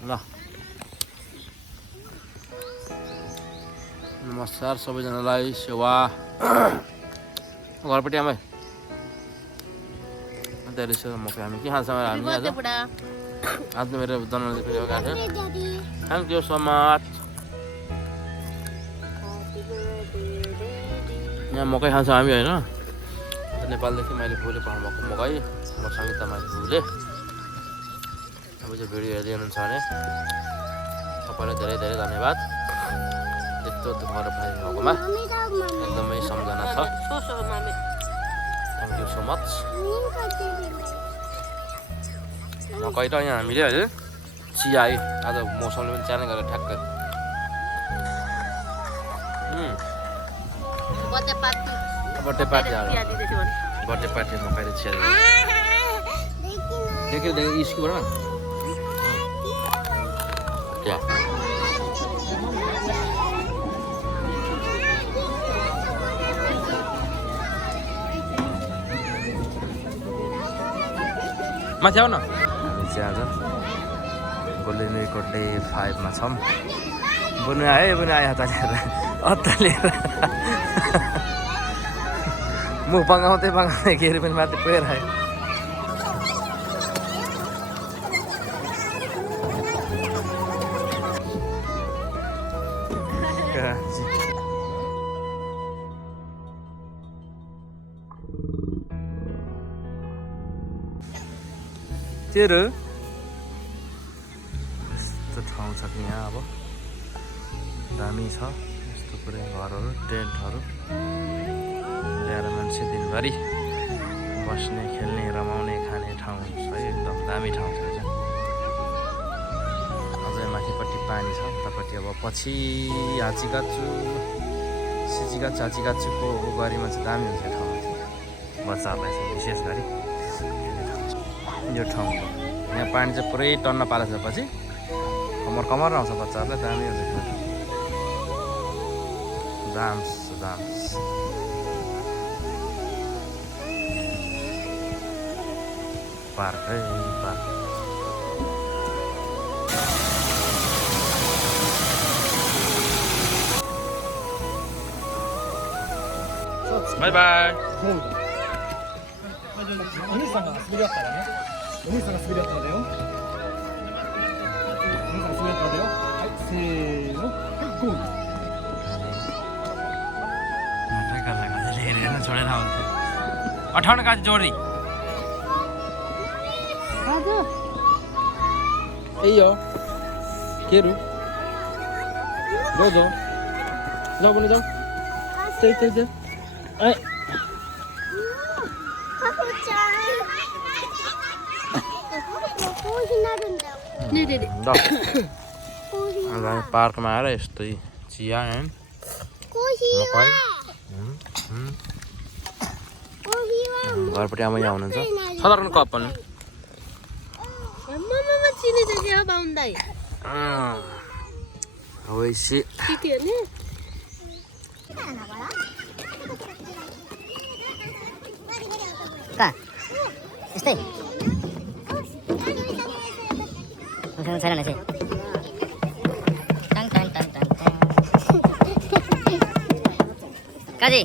ल नमस्कार सबैजनालाई सेवा घरपट्टि आमै धेरै सेवा मकै हामी के खान्छौँ हामी आज मेरो जन्मदिन फेरि गएको थियो थ्याङ्क यू सो मच यहाँ मकै खान्छौँ हामी होइन नेपालदेखि मैले फुले पठाउनु भएको मकै मसँगै त मैले फुले अब चाहिँ भिडियो हेर्दै हुनुहुन्छ भने तपाईँलाई धेरै धेरै धन्यवाद यस्तो दुःख पठाइदिनु भएकोमा एकदमै सम्झना छ थ्याङ्क यू सो मच मकै त यहाँ हामीले अहिले चिया है आज मौसमले पनि च्यानै गरेर ठ्याक्कै बर्थडे पार्टी मकैले चिया देखियो स्कुलबाट त्यहाँ माथि आऊ न हामी चाहिँ आज गोल्डेनको डे 5 मा छौँ बुनु आयो अत्तालिएर मुख बगाउँदै केही पनि माथि पुगेर आयो तेरो यस्तो ठाउँ छ कि यहाँ अब दामी छ यस्तो पुरै घरहरू टेन्टहरू ल्याएर मान्छे दिनभरि बस्ने खेल्ने रमाउने खाने ठाउँ छ एकदम दामी ठाउँ छ अझै माथिपट्टि पानी छ उतापट्टि अब पछि हाचिगाचुको गरीमा चाहिँ दामी हुन्छ ठाउँमा चाहिँ बच्चाहरूलाई चाहिँ विशेष गरी यो ठाउँ यहाँ पानी चाहिँ पुरै टन्न पालेको छ पछि कमर आउँछ बच्चाहरूलाई दामी हुन्छ डान्स पार्क बाई बाईお兄さんが滑りだったらね。お兄さんが滑りだったらだよ。お兄さんが滑りだったらだよ。はい、せーの。はい、ゴー。अठाउन काज जोडी यही हो केरू जाऊ पनि जाऊ त्यही पार्कमा आएर यस्तै चिया मकै घरपट्टि आमा यहाँ हुनुहुन्छ साधारण कप पनि यस्तै छैन रहेछ काजी